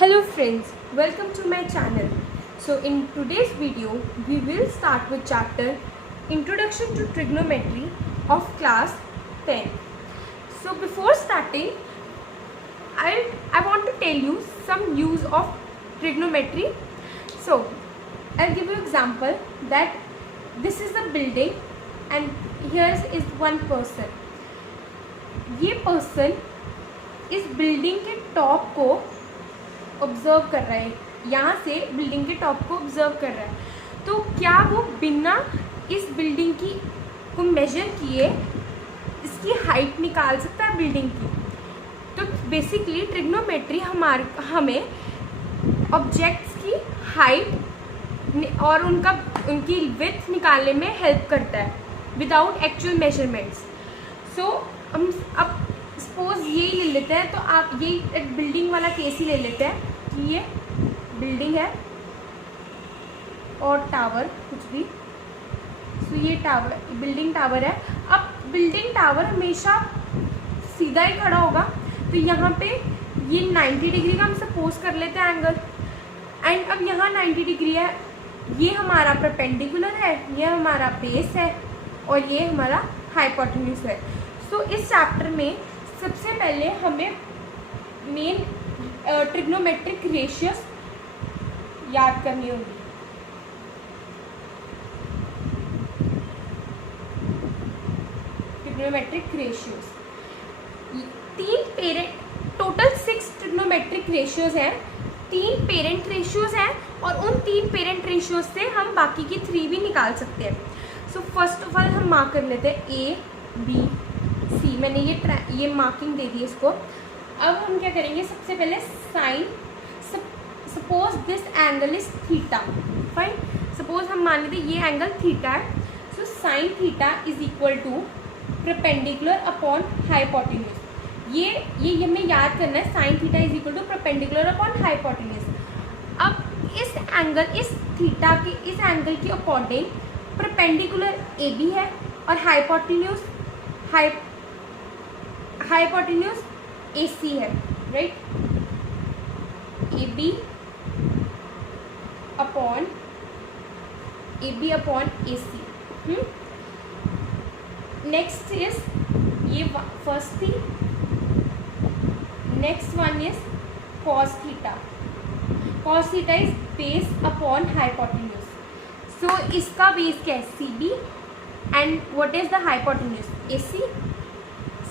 Hello friends, welcome to my channel. So in today's video, we will start with chapter Introduction to Trigonometry of class 10. So before starting, I want to tell you some use of trigonometry. So I'll give you an example that this is a building and here is one person. ये person इस building के top को observe कर रहा है, यहाँ से building के टॉप को ऑब्जर्व कर रहा है। तो क्या वो बिना इस बिल्डिंग की को मेजर किए इसकी हाइट निकाल सकता है बिल्डिंग की? तो बेसिकली ट्रिग्नोमेट्री हमें ऑब्जेक्ट्स की हाइट और उनकी विड्थ निकालने में हेल्प करता है विदाउट एक्चुअल मेजरमेंट्स। सो हम अब सपोज यही ले लेते हैं, तो आप यही एक बिल्डिंग वाला केस ही ले लेते हैं कि ये बिल्डिंग है और टावर कुछ भी। सो ये टावर बिल्डिंग टावर है। अब बिल्डिंग टावर हमेशा सीधा ही खड़ा होगा, तो यहाँ पे ये 90 डिग्री का हम सपोज कर लेते हैं एंगल, एंड अब यहाँ 90 डिग्री है। ये हमारा परपेंडिकुलर है, ये हमारा बेस है और ये हमारा हाइपोटेन्यूज है। सो इस चैप्टर में सबसे पहले हमें मेन ट्रिग्नोमेट्रिक रेशियोज याद करनी होगी। Trigonometric ratios total 6 trigonometric ratios हैं। 3 पेरेंट रेशियोज हैं और उन 3 पेरेंट रेशियोज से हम बाकी की 3 भी निकाल सकते हैं। सो फर्स्ट ऑफ ऑल हम मार्क कर लेते हैं ए बी सी। मैंने ये मार्किंग दे दी इसको। अब हम क्या करेंगे, सबसे पहले sine, suppose this angle is theta, fine. Suppose हम मान लेते ये एंगल थीटा है। So sine theta is equal to perpendicular upon hypotenuse. ये हमें याद करना है, sine theta is equal to perpendicular upon hypotenuse. अब इस एंगल के अकॉर्डिंग परपेंडिकुलर ए बी है और हाइपोटेन्यूज ए सी है, right. A B upon A C. Next is ये फर्स्ट थी। Next one is cos theta. Cos theta is base upon hypotenuse. So इसका base क्या है, C B, and what is the hypotenuse, A C.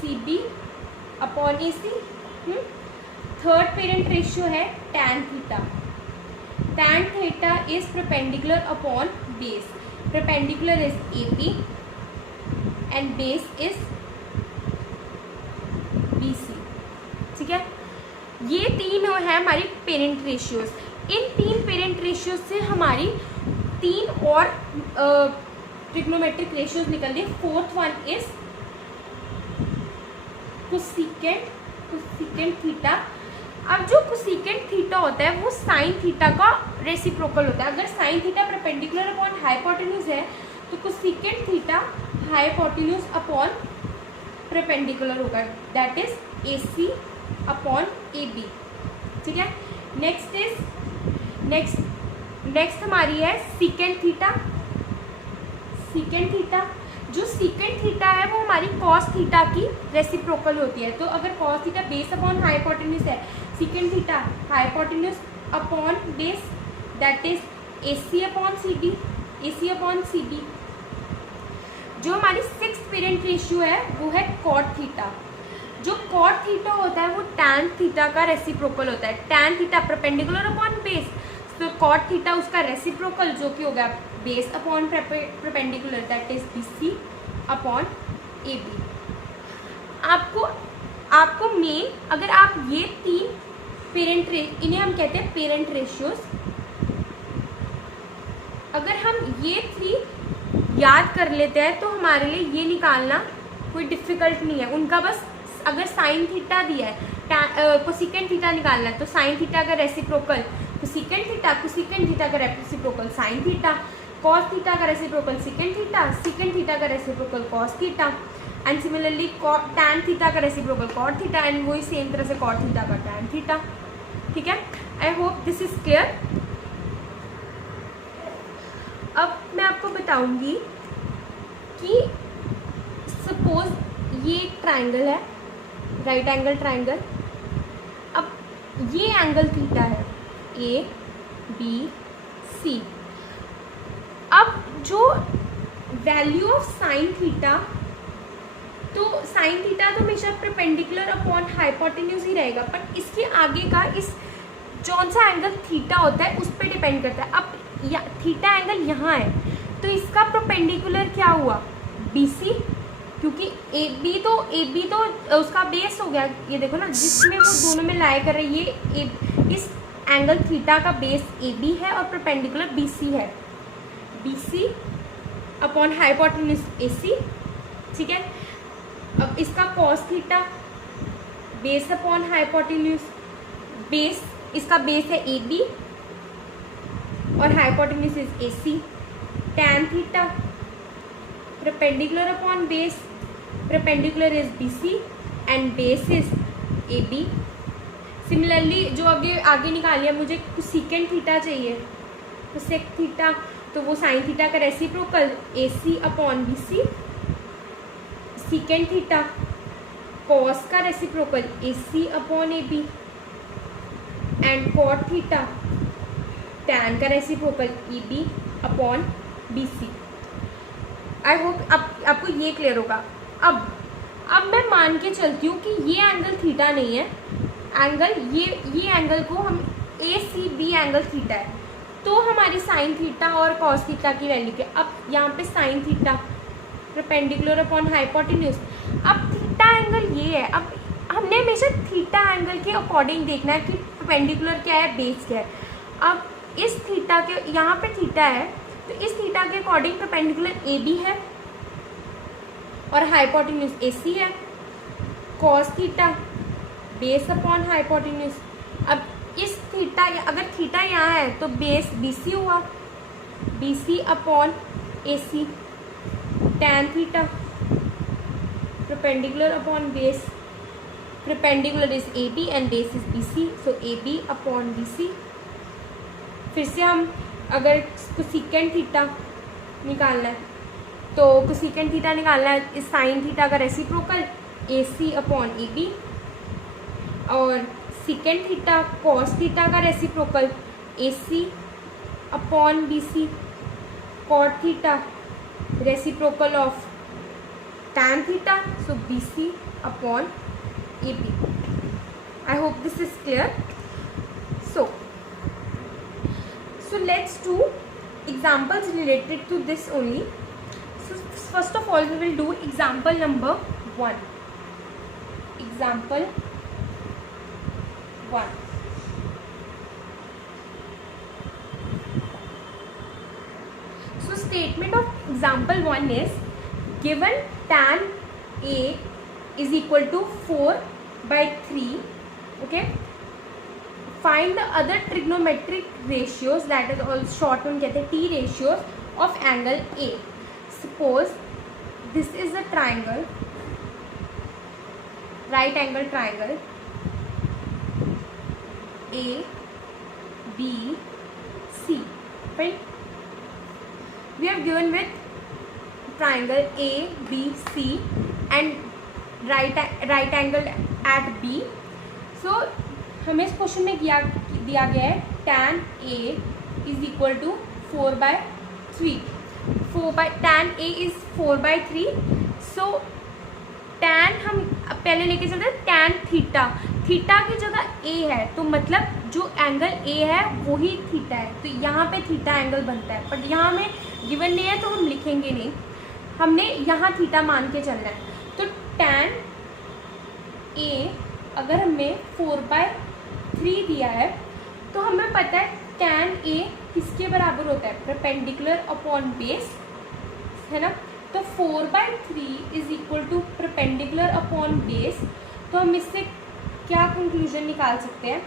C B upon A C. Third parent ratio है tan theta. tan theta is perpendicular upon base. Perpendicular is A B and base is B C. ठीक है, ये 3 है हमारी parent ratios. इन 3 parent ratios से हमारी 3 और trigonometric ratios निकल गए। Fourth one is cosecant theta. अब जो कोसेकेंट थीटा होता है वो साइन थीटा का रेसिप्रोकल होता है। अगर sine theta perpendicular upon hypotenuse है तो cosecant theta hypotenuse upon perpendicular होगा, that is A C upon A B. ठीक है, नेक्स्ट हमारी है सीकेंट थीटा। सीकेंट थीटा, जो सीकेंट थीटा है वो हमारी कॉस थीटा की रेसिप्रोकल होती है। तो अगर cos theta base upon hypotenuse है, secant theta hypotenuse upon base, that is A C upon C B. A C upon C B. जो हमारी 6th पेरेंट रेशियो है वो है कॉट थीटा। जो कॉट थीटा होता है वो टैन थीटा का रेसिप्रोकल होता है। Tan theta perpendicular upon base, तो कॉट थीटा उसका रेसिप्रोकल जो कि होगा base upon perpendicular, that is B C upon A B. आपको मेन, अगर आप ये 3 इन्हें हम कहते हैं पेरेंट रेशियोज। अगर हम ये 3 याद कर लेते हैं तो हमारे लिए ये निकालना कोई डिफिकल्ट नहीं है। उनका बस, अगर साइन थीटा दिया है, कोसेकेंट थीटा निकालना है तो साइन थीटा का रेसिप्रोकल कोसेकेंट थीटा का reciprocal sine theta, cos theta का रेसिप्रोकल सेकेंट थीटा का reciprocal cos theta, and similarly tan theta का रेसिप्रोकल कॉट थीटा, एंड वही सेम तरह से कॉट थीटा का टैन थीटा। ठीक है, आई होप दिस इज क्लियर। अब मैं आपको बताऊंगी कि सपोज ये एक ट्राइंगल है, राइट एंगल ट्राइंगल। अब ये एंगल थीटा है, ए बी सी। अब जो वैल्यू ऑफ साइन थीटा, तो साइन थीटा तो हमेशा परपेंडिकुलर अपॉन हाइपोटेन्यूज ही रहेगा, पर इसके आगे का इस कौन सा एंगल थीटा होता है उस पर डिपेंड करता है। अब थीटा एंगल यहाँ है तो इसका परपेंडिकुलर क्या हुआ, बी सी, क्योंकि ए बी तो उसका बेस हो गया। ये देखो ना, जिसमें वो दोनों में लाई कर रही है, इस एंगल थीटा का बेस ए बी है और परपेंडिकुलर बी सी है, B C upon hypotenuse A C, ठीक है। अब इसका cos theta base upon hypotenuse, base इसका बेस है ए बी और hypotenuse is A C. Tan theta perpendicular upon base, perpendicular is B C and base is A B. Similarly जो आगे निकाल लिया, मुझे कोसेकेंट थीटा चाहिए, कोसेक थीटा, तो वो साइन थीटा का reciprocal A C upon B C. Second theta cos का reciprocal A C upon A B and cot theta tan का reciprocal E B upon B C. I hope आपको ये clear होगा। अब मैं मान के चलती हूँ कि ये एंगल थीटा नहीं है, एंगल ये एंगल को हम ए सी बी एंगल थीटा है, तो हमारी साइन थीटा और कॉस थीटा की वैल्यू क्या। अब यहाँ पे sign theta perpendicular upon hypotenuse. अब थीटा एंगल ये है, अब हमने हमेशा थीटा एंगल के अकॉर्डिंग देखना है कि परपेंडिकुलर क्या है, बेस क्या है। अब इस थीटा के यहाँ पे थीटा है तो इस थीटा के अकॉर्डिंग परपेंडिकुलर ए बी है और हाइपोटेन्यूज ए सी है। Cos theta base upon hypotenuse. अब इस थीटा, अगर थीटा यहाँ है तो बेस बी सी हुआ, B C upon A C. Tan theta perpendicular upon base, perpendicular is A B and base is B C, so A B upon B C. फिर से हम अगर कोसेकेंट थीटा निकालना है तो कोसेकेंट थीटा निकालना है, इस साइन थीटा का reciprocal A C upon A B, और सेकेंड थीटा कॉस थीटा का reciprocal A C upon B C. Cot theta reciprocal of tan theta, so B C upon A B. I hope this is clear. So let's do examples related to this only. So first of all we will do example number 1. Example 1. So statement of example 1 is given tan A is equal to 4/3. Okay. Find the other trigonometric ratios, that is all short term कहते हैं T ratios of angle A. Suppose this is a triangle, right angle triangle A B C, right? We are given with triangle A B C and right angle at B. So हमें इस question में दिया गया है tan A is equal to 4/3। tan A इज 4/3। So tan हम पहले लेके चलते हैं tan थीटा, थीटा की जगह A है तो मतलब जो एंगल A है वही थीटा है, तो यहाँ पे थीटा एंगल बनता है, बट यहाँ में गिवन नहीं है तो हम लिखेंगे नहीं, हमने यहाँ थीटा मान के चलना है। तो tan A अगर हमें 4/3 दिया है तो हमें पता है tan A किसके बराबर होता है, परपेंडिकुलर अपॉन बेस, है ना। तो 4/3 is equal to perpendicular upon base. तो हम इससे क्या कंक्लूजन निकाल सकते हैं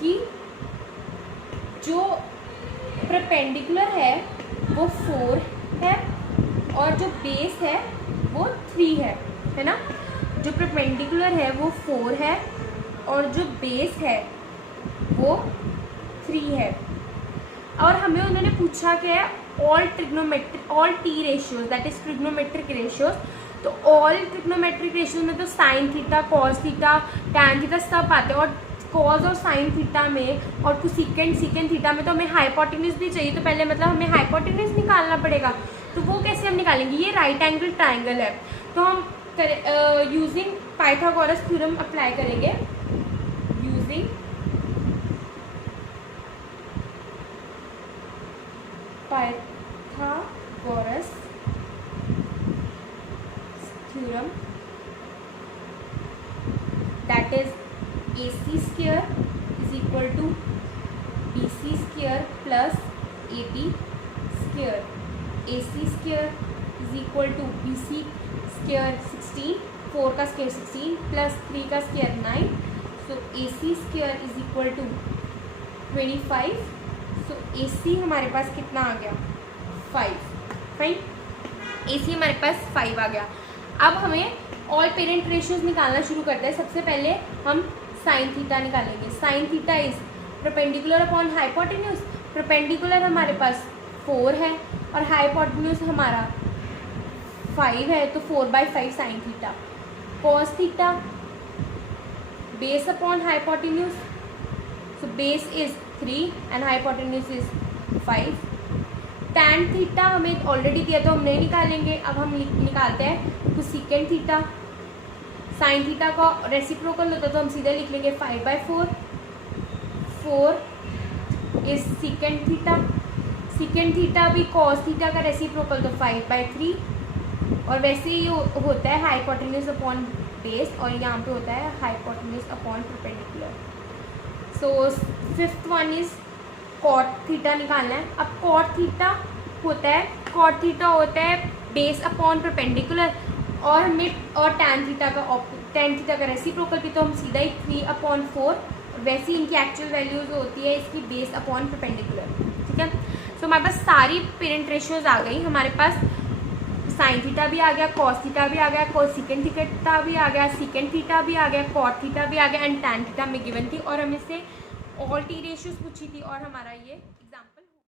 कि जो परपेंडिकुलर है वो 4 है और जो बेस है वो 3 है ना। जो परपेंडिकुलर है वो 4 है और जो बेस है वो 3 है। और हमें उन्होंने पूछा क्या है, all T ratios that is trigonometric ratios. तो ऑल ट्रिग्नोमेट्रिक रेशियोज में तो sine theta, cos theta, tan theta सब आते हैं। और कॉस और साइन थीटा में और सीकेंड थीटा में तो हमें हाइपोटेन्यूज भी चाहिए। तो पहले मतलब हमें हाइपोटेन्यूज निकालना पड़ेगा। तो वो कैसे हम निकालेंगे, ये राइट एंगल ट्राइंगल है तो हम यूजिंग पाइथागोरस थ्योरम अप्लाई करेंगे। Using Pythagoras theorem that is AC square is equal to BC square plus AB square. AC square is equal to BC square 16, 4 का square 16 plus 3 का square 9. So AC square is equal to 25. So AC हमारे पास कितना आ गया 5. Fine, AC हमारे पास 5 आ गया। अब हमें all parent ratios निकालना शुरू करते हैं। सबसे पहले हम साइन थीटा निकालेंगे। Sign theta is perpendicular upon hypotenuse. Perpendicular हमारे पास 4 है और हाइपोटेन्यूज हमारा 5 है, तो 4/5 sine theta. Cos theta base upon hypotenuse, so base is 3 and hypotenuse is 5। Tan theta हमें ऑलरेडी दिया तो हम नहीं निकालेंगे, अब हम निकालते हैं तो सीकेंड थीटा। साइन थीटा का रेसिप्रोकल होता तो हम सीधे लिख लेंगे 5/4। 4 is secant theta. Secant theta भी कॉस थीटा का रेसिप्रोकल तो 5/3। और वैसे ही होता है हाइपोटेन्यूज अपॉन बेस, और यहाँ पे होता है hypotenuse upon perpendicular. So fifth one is cot theta निकालना है। अब कॉट थीटा होता है बेस अपॉन परपेंडिकुलर और मिड और टैन थीटा का रेसिप्रोकल भी, तो हम सीधा ही 3/4। वैसे ही इनकी एक्चुअल वैल्यूज होती है इसकी बेस अपॉन परपेंडिकुलर। ठीक है, सो हमारे पास सारी पेरेंट रेशियोज आ गई। हमारे पास साइन थीटा भी आ गया, कॉस थीटा भी आ गया, सीकेंड थीटा भी आ गया, सीकेंड थीटा भी आ गया, कॉट थीटा भी आ गया एंड टैन थीटा में गिवन थी। और हमें से ऑल टी रेशियोज पूछी थी और हमारा ये